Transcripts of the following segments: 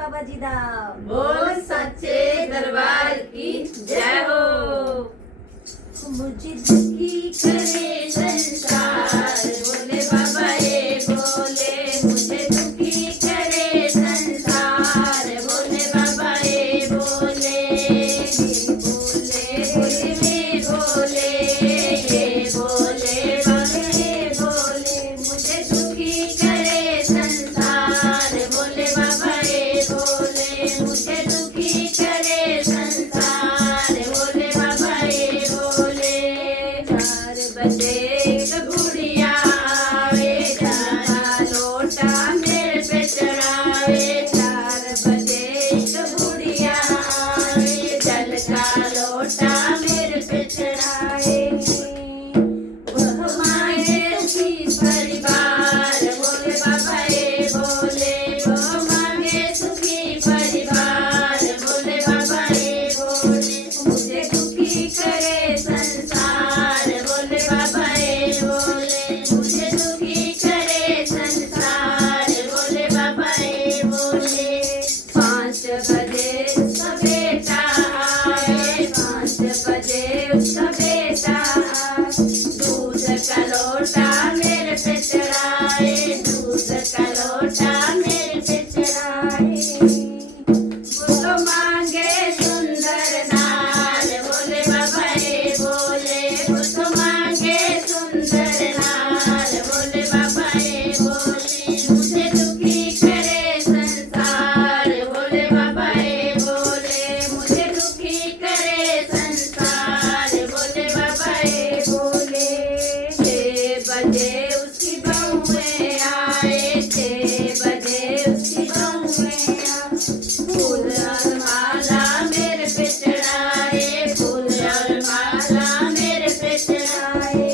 बाबा जी दा। बोल सच्चे दरबार की जय हो। मुझे दुखी करे संसार बोले बाबा ये बोले, मुझे दुखी करे संसार बोले बाबा ये बोले, बोले बोले में बोले, ये बोले बाबा ये बोले, मुझे दुखी करे संसार बोले बाबा ये बोले, मुझे दुखी करे संसार बोले बाबा ये बोले। 4 बजे एक बुढ़िया आवे, जाना लोटा मेरे पे चढ़ावे, 4 बजे एक बुढ़िया आवे, जल का लोटा मेरे पे चढ़ावे। वह मांगे सुखी परिवार बोले बाबा ये बोले, वह मांगे सुखी परिवार बोले बाबा ये बोले, मुझे दुखी करे संसार बोले बाबा ये बोले, मुझे दुखी करे संसार बोले बाबा ये बोले। 5 बजे उसका बेटा आए, 5 बजे उसका बेटा आए, दूध का लोटा मेरे पे चढ़ाए, दूध का लोटा मेरे पे चढ़ाए। वो तो मांगे सुंदर नार बोले बाबा ये बोले, वो तो मांगे सुंदर नार बोले बाबा ये बोले, मुझे दुखी करे संसार बोले बाबा ये बोले, मुझे दुखी करे संसार बोले बाबा ये बोले। 6 बजे उसकी बहुएं आए, 6 बजे उसकी बहुएं आए, फूल और माला मेरे पे चढ़ाए, फूल और माला मेरे पे चढ़ाए।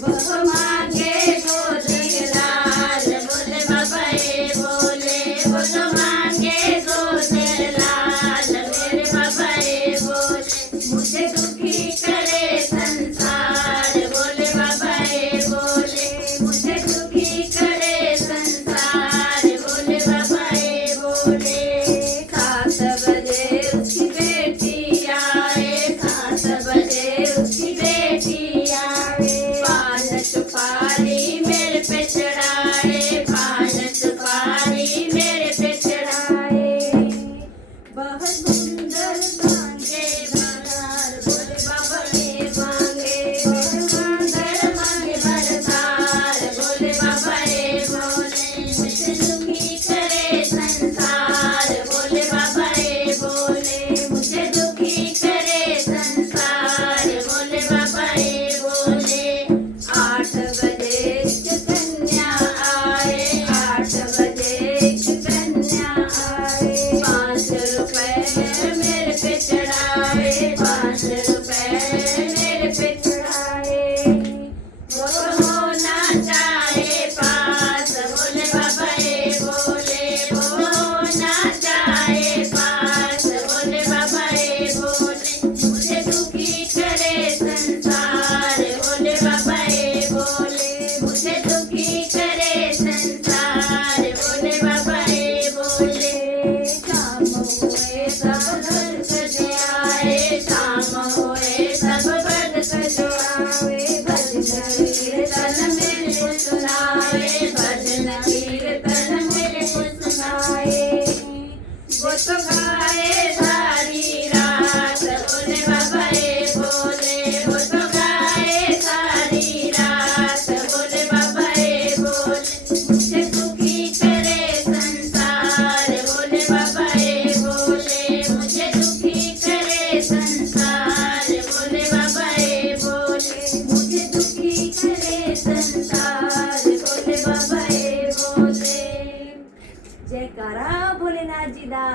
वह मांगे गोदी लाल बोले बाबा ये बोले, वो तो मांगे गोदी लाल मेरे बाबा ये बोले, मुझे दुखी करे संसार बोले बाबा ये बोले, मुझे दुखी करे संसार बोले बाबा ये बोले। 7 बजे उसकी बेटी आए, 7 बजे उसकी बेटी आए, पान सुपारी मेरे पे चढ़ाए, पान सुपारी मेरे पे चढ़ाए। बहुत सुंदर मांगे भरतार बोले बाबा ये मांगे, बहुत सुंदर मांगे भरतार बोले बाबा ये बोले, मुझे दुखी करे संसार बोले बाबा ये बोले, मुझे दुखी करे संसार बोले बाबा ये बोले। 8 बजे एक कन्या आए, 8 बजे एक कन्या आए, 5 रुपए मेरे पे चढ़ाए, 5 रुपए मेरे पे चढ़ाए। वो तो होना चाहे पास बोले बाबा ये बोले, वो होना चाहे पास बोले बाबा ये बोले, मुझे दुखी करे संसार बोले बाबा ये बोले, मुझे दुखी करे संसार बोले बाबा ये बोले। शाम हुए सब घर सज आए, शाम हुए सब घर सज आए, भजन कीर्तन मेरे को सुनाए, भजन कीर्तन मेरे को सुनाए। वो तो गाए सारी रात बोले बाबा ये बोले, वो तो गाए सारी रात बोले बाबा ये बोले, मुझे दुखी करे संसार बोले बाबा ये बोले, मुझे दुखी करे संसार बोले बाबा ये बोले, मुझे दुखी करे संसार बोले बाबा ये बोले। जयकारा भोलेनाथ जी दा।